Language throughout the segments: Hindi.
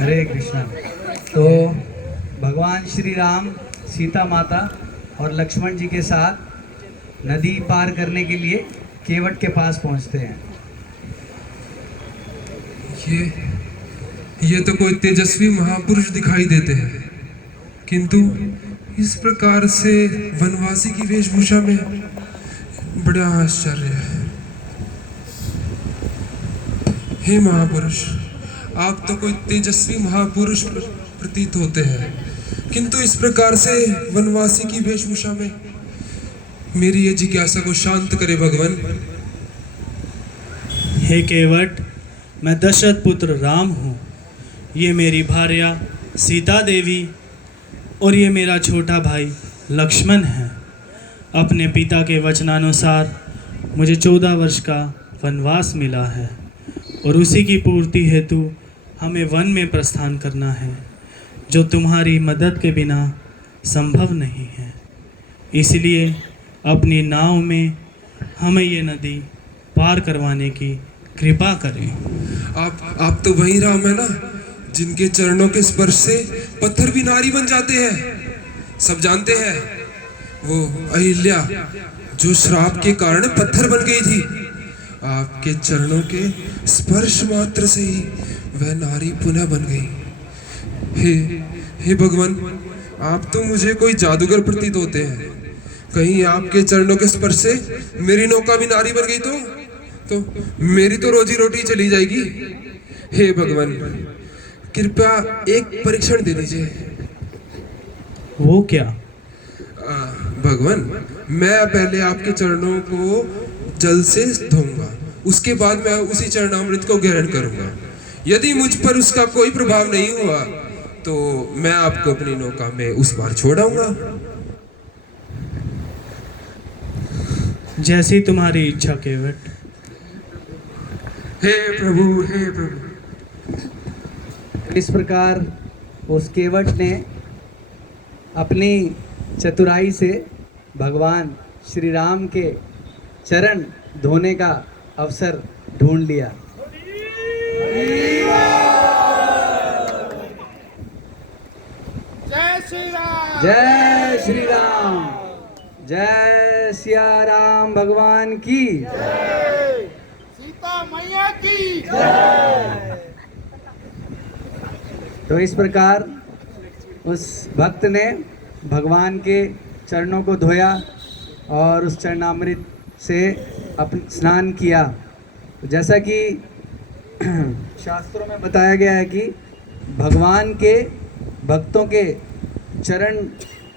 हरे कृष्णा। तो भगवान श्री राम सीता माता और लक्ष्मण जी के साथ नदी पार करने के लिए केवट के पास पहुंचते हैं। ये तो कोई तेजस्वी महापुरुष दिखाई देते हैं, किंतु इस प्रकार से वनवासी की वेशभूषा में बड़ा आश्चर्य है। हे महापुरुष, आप तो कोई तेजस्वी महापुरुष प्रतीत होते हैं, किंतु इस प्रकार से वनवासी की वेशभूषा में मेरी ये जिज्ञासा को शांत करे भगवान। हे केवट, मैं दशरथ पुत्र राम हूँ। ये मेरी भार्या सीता देवी और ये मेरा छोटा भाई लक्ष्मण है। अपने पिता के वचनानुसार मुझे 14 वर्ष का वनवास मिला है और उसी की पूर्ति हेतु हमें वन में प्रस्थान करना है, जो तुम्हारी मदद के बिना संभव नहीं है। इसलिए अपनी नाव में हमें ये नदी पार करवाने की कृपा करें। आप तो वही राम है ना, जिनके चरणों के स्पर्श से पत्थर भी नारी बन जाते हैं। सब जानते हैं, वो अहिल्या जो श्राप के कारण पत्थर बन गई थी। आपके चरणों के स्पर्श मात्र से ही वह नारी पुनः बन गई। हे भगवान, आप तो मुझे कोई जादूगर प्रतीत होते हैं। कहीं आपके चरणों के स्पर्श से मेरी नौका भी नारी बन गई तो मेरी तो रोजी रोटी चली जाएगी। हे भगवान, कृपया एक परीक्षण दे दीजिए। वो क्या? भगवान, मैं पहले आपके चरणों को जल से धोऊंगा, उसके बाद मैं उसी चरणामृत को ग्रहण करूंगा। यदि मुझ पर उसका कोई प्रभाव नहीं हुआ तो मैं आपको अपनी नौका में उस पार छोड़ाऊंगा। जैसी तुम्हारी इच्छा केवट। हे प्रभु, हे प्रभु। इस प्रकार उस केवट ने अपनी चतुराई से भगवान श्री राम के चरण धोने का अवसर ढूंढ लिया। जय श्री राम, जय श्री राम, जय सिया राम भगवान की जय, सीता मैया की जय। तो इस प्रकार उस भक्त ने भगवान के चरणों को धोया और उस चरणामृत से स्नान किया। जैसा कि शास्त्रों में बताया गया है कि भगवान के भक्तों के चरण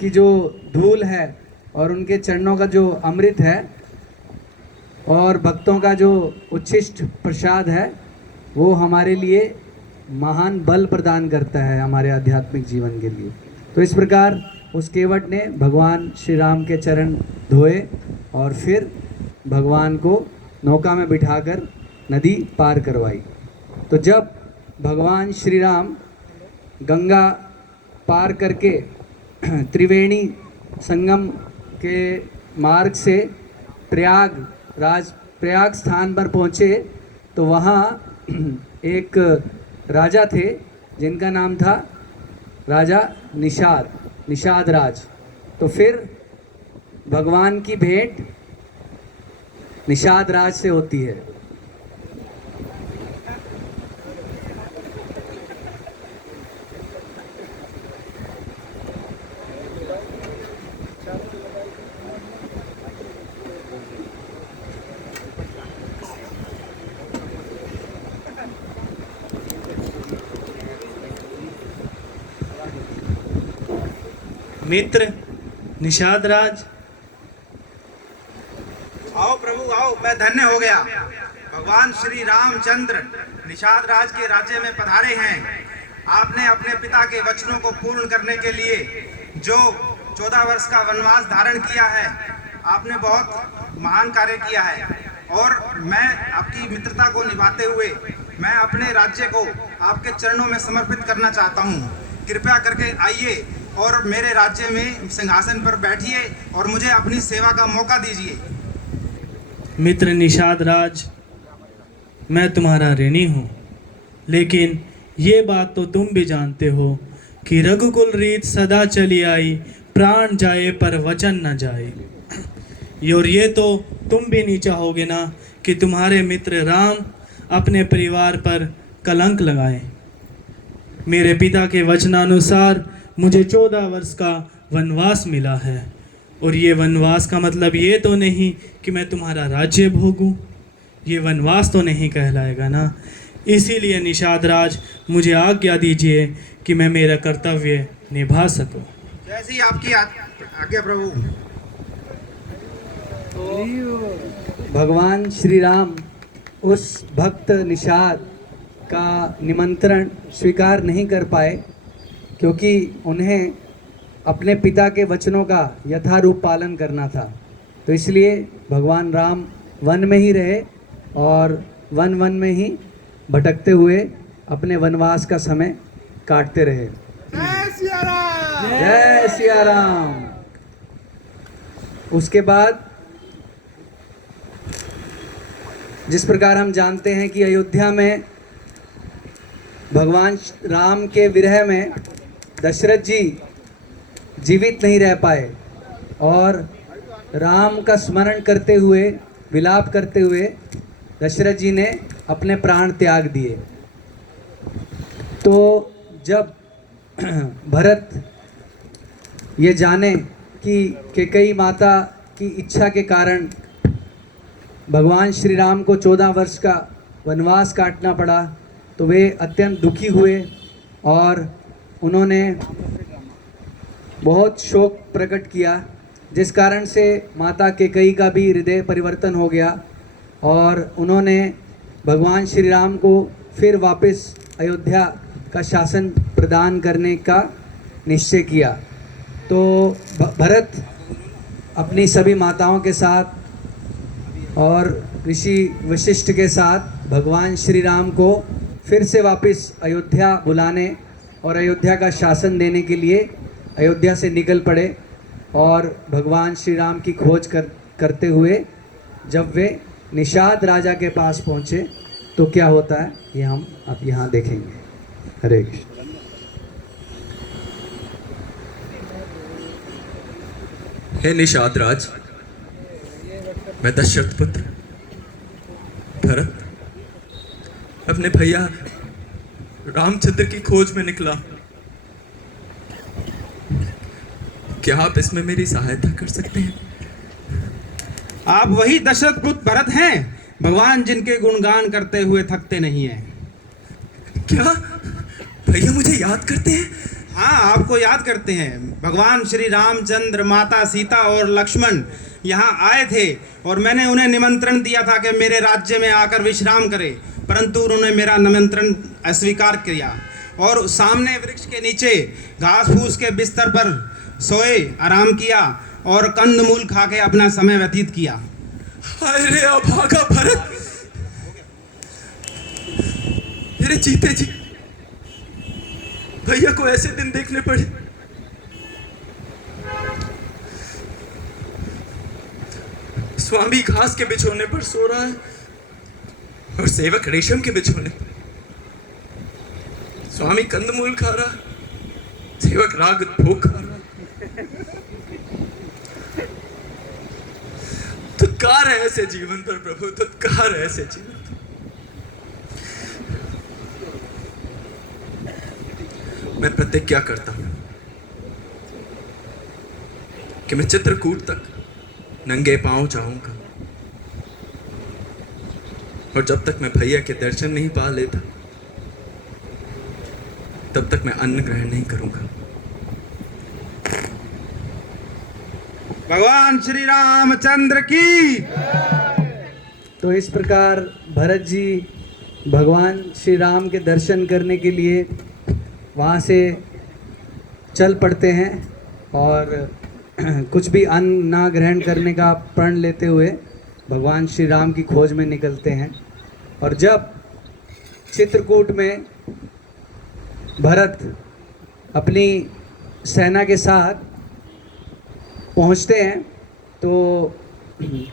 की जो धूल है और उनके चरणों का जो अमृत है और भक्तों का जो उच्छिष्ट प्रसाद है, वो हमारे लिए महान बल प्रदान करता है हमारे आध्यात्मिक जीवन के लिए। तो इस प्रकार उस केवट ने भगवान श्री राम के चरण धोए और फिर भगवान को नौका में बिठाकर नदी पार करवाई। तो जब भगवान श्री राम गंगा पार करके त्रिवेणी संगम के मार्ग से प्रयाग स्थान पर पहुँचे तो वहाँ एक राजा थे जिनका नाम था राजा निषाद राज। तो फिर भगवान की भेंट निषाद राज से होती है। मित्र निषाद राज, आओ प्रभु आओ, मैं धन्य हो गया। भगवान श्री रामचंद्र निषाद राज के राज्य में पधारे हैं। आपने अपने पिता के वचनों को पूर्ण करने के लिए जो 14 वर्ष का वनवास धारण किया है, आपने बहुत महान कार्य किया है। और मैं आपकी मित्रता को निभाते हुए मैं अपने राज्य को आपके चरणों में समर्पित करना चाहता हूँ। कृपया करके आइए और मेरे राज्य में सिंहासन पर बैठिए और मुझे अपनी सेवा का मौका दीजिए। मित्र निषाद राज, मैं तुम्हारा ऋणी हूँ, लेकिन ये बात तो तुम भी जानते हो कि रघुकुल रीत सदा चली आई, प्राण जाए पर वचन न जाए। और ये तो तुम भी नहीं चाहोगे ना कि तुम्हारे मित्र राम अपने परिवार पर कलंक लगाएं। मेरे पिता के वचनानुसार मुझे 14 वर्ष का वनवास मिला है, और ये वनवास का मतलब ये तो नहीं कि मैं तुम्हारा राज्य भोगूं। ये वनवास तो नहीं कहलाएगा ना। इसीलिए निषाद राज, मुझे आज्ञा दीजिए कि मैं मेरा कर्तव्य निभा सकूं। जैसी आपकी आज्ञा प्रभु। भगवान श्री राम उस भक्त निषाद का निमंत्रण स्वीकार नहीं कर पाए, क्योंकि उन्हें अपने पिता के वचनों का यथारूप पालन करना था। तो इसलिए भगवान राम वन में ही रहे और वन में ही भटकते हुए अपने वनवास का समय काटते रहे। जय सिया राम। जय सिया राम। उसके बाद जिस प्रकार हम जानते हैं कि अयोध्या में भगवान राम के विरह में दशरथ जी जीवित नहीं रह पाए और राम का स्मरण करते हुए, विलाप करते हुए दशरथ जी ने अपने प्राण त्याग दिए। तो जब भरत ये जाने कि कैकेयी माता की इच्छा के कारण भगवान श्री राम को 14 वर्ष का वनवास काटना पड़ा, तो वे अत्यंत दुखी हुए और उन्होंने बहुत शोक प्रकट किया, जिस कारण से माता कैकेयी का भी हृदय परिवर्तन हो गया और उन्होंने भगवान श्री राम को फिर वापस अयोध्या का शासन प्रदान करने का निश्चय किया। तो भरत अपनी सभी माताओं के साथ और ऋषि वशिष्ठ के साथ भगवान श्री राम को फिर से वापस अयोध्या बुलाने और अयोध्या का शासन देने के लिए अयोध्या से निकल पड़े और भगवान श्री राम की खोज करते हुए जब वे निषाद राजा के पास पहुँचे तो क्या होता है ये हम अब यहाँ देखेंगे। हरे कृष्ण। हे निषाद राज, मैं दशरथ पुत्र भरत अपने भैया रामचंद्र की खोज में निकला। क्या आप इसमें मेरी सहायता कर सकते हैं? आप वही दशरथ पुत्र भरत हैं, भगवान जिनके गुणगान करते हुए थकते नहीं हैं। क्या भैया मुझे याद करते हैं? हाँ, आपको याद करते हैं। भगवान श्री रामचंद्र, माता सीता और लक्ष्मण यहाँ आए थे और मैंने उन्हें निमंत्रण दिया था कि मेरे राज्य में आकर विश्राम करें, परंतु उन्होंने मेरा निमंत्रण अस्वीकार किया और सामने वृक्ष के नीचे घास फूस के बिस्तर पर सोए, आराम किया और कंदमूल खा के अपना समय व्यतीत किया। अरे अभागा भरत, मेरे जीते जी भैया को ऐसे दिन देखने पड़े। स्वामी घास के बिछोने पर सो रहा है और सेवक रेशम के बिछोने। स्वामी कंदमूल खा रहा, सेवक राग भोग खा रहा। धिक्कार है ऐसे जीवन पर प्रभु, धिक्कार है ऐसे जीवन पर। मैं प्रतिज्ञा करता हूं कि मैं चित्रकूट तक नंगे पांव जाऊंगा और जब तक मैं भैया के दर्शन नहीं पा लेता तब तक मैं अन्न ग्रहण नहीं करूंगा। भगवान श्री रामचंद्र की। तो इस प्रकार भरत जी भगवान श्री राम के दर्शन करने के लिए वहाँ से चल पड़ते हैं और कुछ भी अन्न ना ग्रहण करने का प्रण लेते हुए भगवान श्री राम की खोज में निकलते हैं। और जब चित्रकूट में भरत अपनी सेना के साथ पहुंचते हैं तो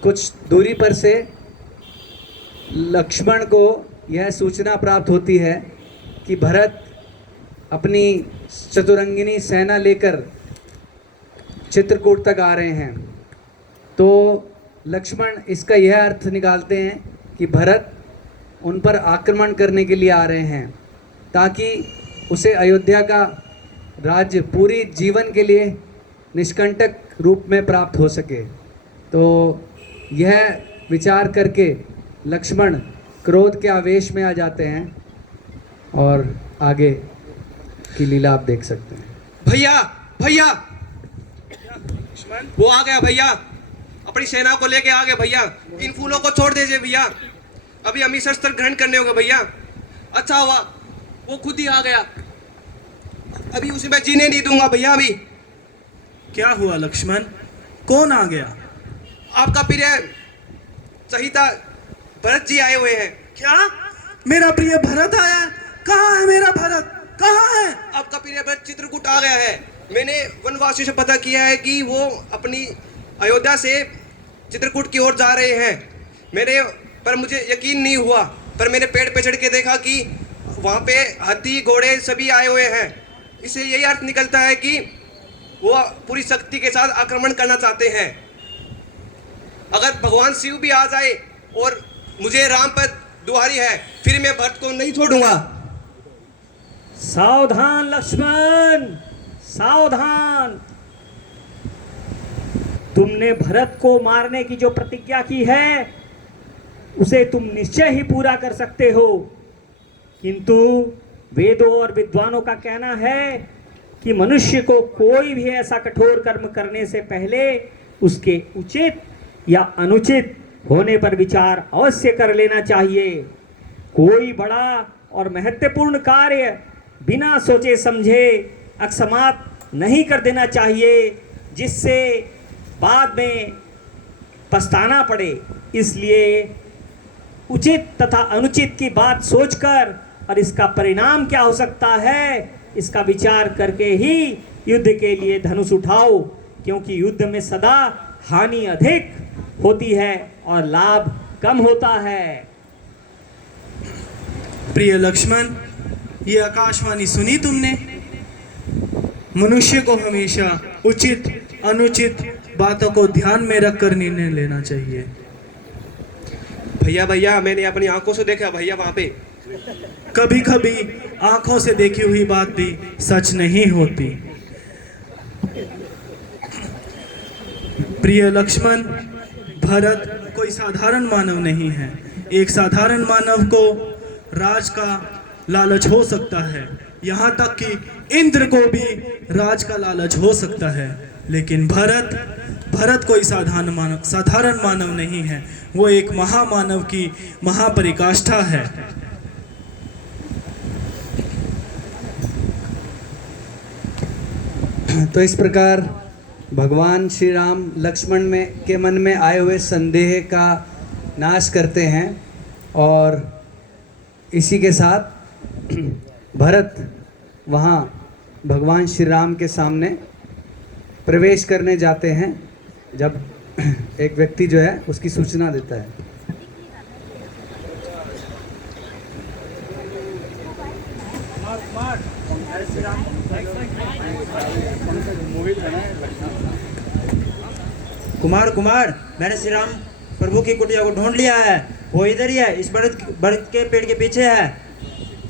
कुछ दूरी पर से लक्ष्मण को यह सूचना प्राप्त होती है कि भरत अपनी चतुरंगिनी सेना लेकर चित्रकूट तक आ रहे हैं। तो लक्ष्मण इसका यह अर्थ निकालते हैं कि भरत उन पर आक्रमण करने के लिए आ रहे हैं ताकि उसे अयोध्या का राज्य पूरी जीवन के लिए निष्कंटक रूप में प्राप्त हो सके। तो यह विचार करके लक्ष्मण क्रोध के आवेश में आ जाते हैं और आगे की लीला आप देख सकते हैं। भैया भैया वो आ गया भैया, अपनी सेना को लेके आ गए भैया। इन फूलों को छोड़ दीजिए भैया, अभी हम इस अस्त्र ग्रहण करने होंगे भैया। अच्छा हुआ वो खुद ही आ गया, अभी उसे मैं जीने नहीं दूंगा भैया। अभी क्या हुआ लक्ष्मण, कौन आ गया? आपका प्रिय सहिता भरत जी आए हुए हैं। क्या मेरा प्रिय भरत आया? कहाँ है मेरा भरत, कहाँ है? आपका प्रिय भरत चित्रकूट आ गया है। मैंने वनवासियों से पता किया है कि वो अपनी अयोध्या से चित्रकूट की ओर जा रहे हैं। मेरे पर मुझे यकीन नहीं हुआ, पर मैंने पेड़ पे चढ़ के देखा कि वहाँ पे हाथी घोड़े सभी आए हुए हैं। इससे यही अर्थ निकलता है कि वो पूरी शक्ति के साथ आक्रमण करना चाहते हैं। अगर भगवान शिव भी आ जाए और मुझे राम पर दुहारी है, फिर मैं भरत को नहीं छोड़ूंगा। सावधान लक्ष्मण, सावधान। तुमने भरत को मारने की जो प्रतिज्ञा की है उसे तुम निश्चय ही पूरा कर सकते हो, किंतु वेदों और विद्वानों का कहना है कि मनुष्य को कोई भी ऐसा कठोर कर्म करने से पहले उसके उचित या अनुचित होने पर विचार अवश्य कर लेना चाहिए। कोई बड़ा और महत्वपूर्ण कार्य बिना सोचे समझे अकस्मात नहीं कर देना चाहिए, जिससे बाद में पछताना पड़े। इसलिए उचित तथा अनुचित की बात सोचकर और इसका परिणाम क्या हो सकता है, इसका विचार करके ही युद्ध के लिए धनुष उठाओ, क्योंकि युद्ध में सदा हानि अधिक होती है और लाभ कम होता है। प्रिय लक्ष्मण, ये आकाशवाणी सुनी तुमने? मनुष्य को हमेशा उचित अनुचित बातों को ध्यान में रखकर निर्णय लेना चाहिए। भैया भैया मैंने अपनी आंखों से देखा भैया, वहाँ पे कभी कभी आंखों से देखी हुई बात भी सच नहीं होती। प्रिय लक्ष्मण, भरत कोई साधारण मानव नहीं है। एक साधारण मानव को राज का लालच हो सकता है, यहाँ तक कि इंद्र को भी राज का लालच हो सकता है, लेकिन भरत कोई साधारण मानव नहीं है। वो एक महामानव की महापरिकाष्ठा है। तो इस प्रकार भगवान श्री राम लक्ष्मण के मन में आए हुए संदेह का नाश करते हैं और इसी के साथ भरत वहाँ भगवान श्री राम के सामने प्रवेश करने जाते हैं, जब एक व्यक्ति जो है उसकी सूचना देता है। कुमार, मैंने श्री राम प्रभु की कुटिया को ढूंढ लिया है। वो इधर ही है, इस बरगद के पेड़ के पीछे है।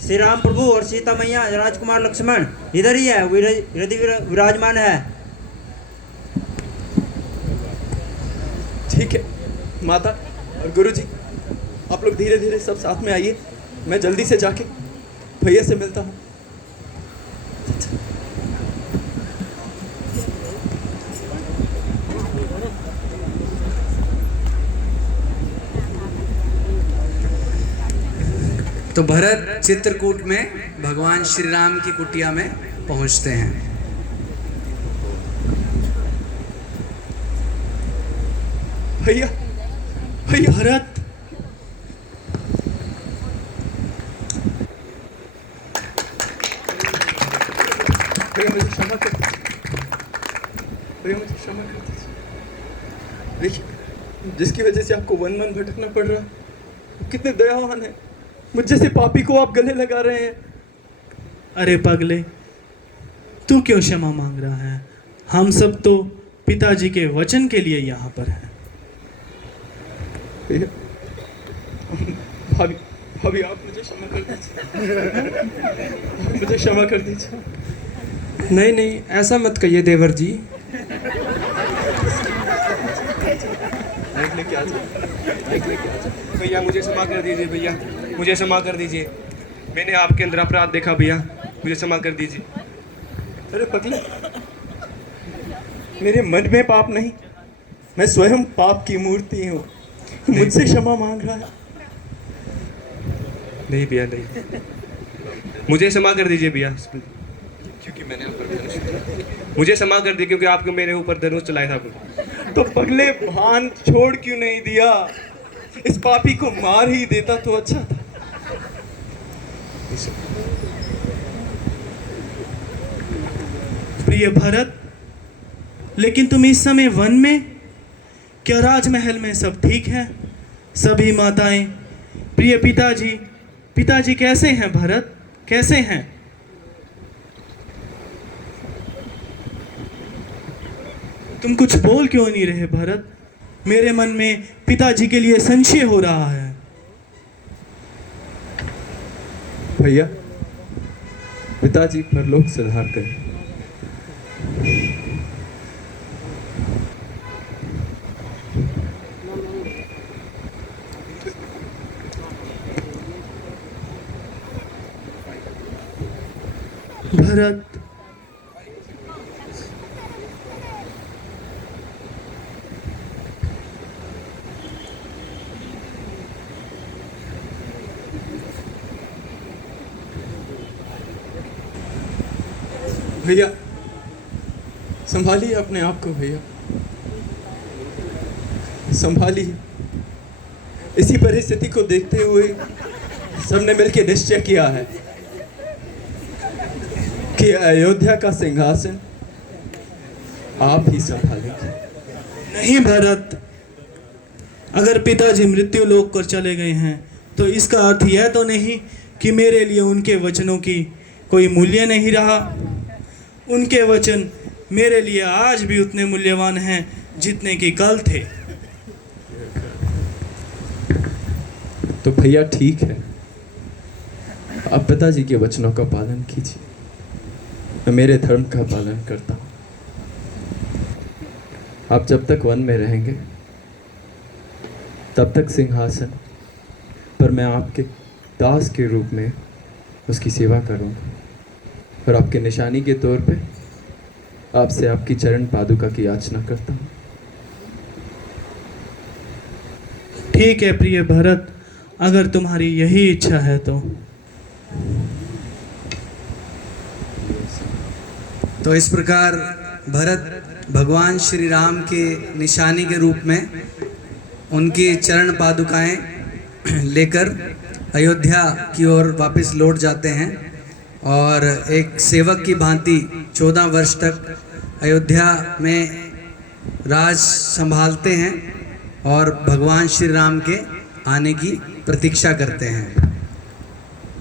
श्री राम प्रभु और सीता मैया राजकुमार लक्ष्मण इधर ही है, विराजमान है। ठीक है माता और गुरुजी, आप लोग धीरे धीरे सब साथ में आइए, मैं जल्दी से जाके भैया से मिलता हूँ। तो भरत चित्रकूट में भगवान श्री राम की कुटिया में पहुंचते हैं। भैया भरत, भैया मुझे क्षमा कर दीजिए, भैया मुझे क्षमा कर दीजिए। देखिए, जिसकी वजह से आपको वन मन भटकना पड़ रहा है, वो कितने दयावान है। मुझ जैसे पापी को आप गले लगा रहे हैं। अरे पगले, तू क्यों क्षमा मांग रहा है? हम सब तो पिताजी के वचन के लिए यहाँ पर हैं। भैया, भाभी भाभी आप मुझे क्षमा कर दीजिए, मुझे क्षमा कर दीजिए। नहीं नहीं, ऐसा मत कहिए देवर जी। बाइक लेके आ जाओ, बाइक लेके आ जाओ। भैया मुझे क्षमा कर दीजिए, भैया मुझे क्षमा कर दीजिए। मैंने आपके अंदर अपराध देखा भैया, मुझे क्षमा कर दीजिए। अरे पगले, मेरे मन में पाप नहीं, मैं स्वयं पाप की मूर्ति हूँ। मुझसे क्षमा मांग रहा है। नहीं भैया नहीं, मुझे क्षमा कर दीजिए भैया, क्योंकि मैंने आप पर धनुष चलाया। मुझे क्षमा कर दीजिए क्योंकि आपको मेरे ऊपर धनुष चलाया था। तो पगले, भान छोड़ क्यों नहीं दिया? इस पापी को मार ही देता तो अच्छा था। प्रिय भरत, लेकिन तुम इस समय वन में? क्या राजमहल में सब ठीक है? सभी माताएं? प्रिय पिताजी, पिताजी कैसे हैं भरत, कैसे हैं? तुम कुछ बोल क्यों नहीं रहे भरत? मेरे मन में पिताजी के लिए संशय हो रहा है। भैया, पिताजी परलोक सुधार करें। भरत, भैया, संभालिए अपने आप को भैया, संभालिए। इसी परिस्थिति को देखते हुए सबने मिलकर निश्चय किया है कि अयोध्या का सिंहासन आप ही संभालेंगे। नहीं भरत, अगर पिताजी मृत्यु लोक पर चले गए हैं तो इसका अर्थ यह तो नहीं कि मेरे लिए उनके वचनों की कोई मूल्य नहीं रहा। उनके वचन मेरे लिए आज भी उतने मूल्यवान हैं जितने कि कल थे। तो भैया ठीक है, आप पिताजी के वचनों का पालन कीजिए, मैं मेरे धर्म का पालन करता हूँ। आप जब तक वन में रहेंगे तब तक सिंहासन पर मैं आपके दास के रूप में उसकी सेवा करूँगा और आपके निशानी के तौर पे आपसे आपकी चरण पादुका की याचना करता हूँ। ठीक है प्रिय भरत, अगर तुम्हारी यही इच्छा है तो इस प्रकार भरत भगवान श्री राम के निशानी के रूप में उनकी चरण पादुकाएं लेकर अयोध्या की ओर वापस लौट जाते हैं और एक सेवक की भांति 14 वर्ष तक अयोध्या में राज संभालते हैं और भगवान श्री राम के आने की प्रतीक्षा करते हैं।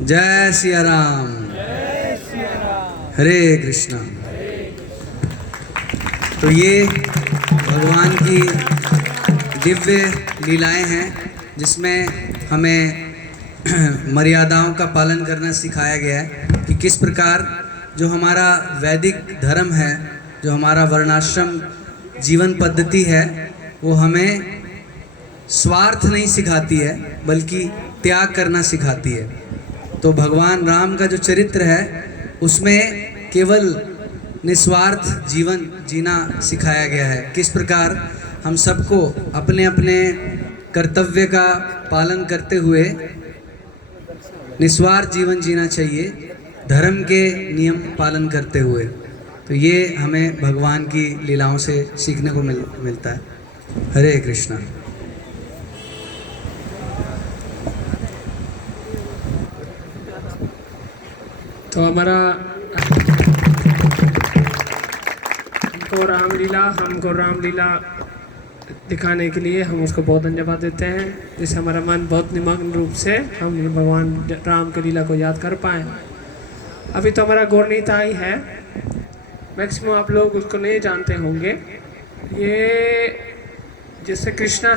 जय सिया राम, हरे कृष्णा। तो ये भगवान की दिव्य लीलाएं हैं जिसमें हमें मर्यादाओं का पालन करना सिखाया गया है कि किस प्रकार जो हमारा वैदिक धर्म है, जो हमारा वर्णाश्रम जीवन पद्धति है, वो हमें स्वार्थ नहीं सिखाती है बल्कि त्याग करना सिखाती है। तो भगवान राम का जो चरित्र है उसमें केवल निस्वार्थ जीवन जीना सिखाया गया है। किस प्रकार हम सबको अपने अपने कर्तव्य का पालन करते हुए निस्वार्थ जीवन जीना चाहिए, धर्म के नियम पालन करते हुए। तो ये हमें भगवान की लीलाओं से सीखने को मिलता है। हरे कृष्णा। तो हमारा हमको रामलीला दिखाने के लिए हम उसको बहुत धन्यवाद देते हैं, जिससे हमारा मन बहुत निमग्न रूप से हम भगवान राम की लीला को याद कर पाएँ। अभी तो हमारा गौरनीताई है, मैक्सिमम आप लोग उसको नहीं जानते होंगे। ये जैसे कृष्णा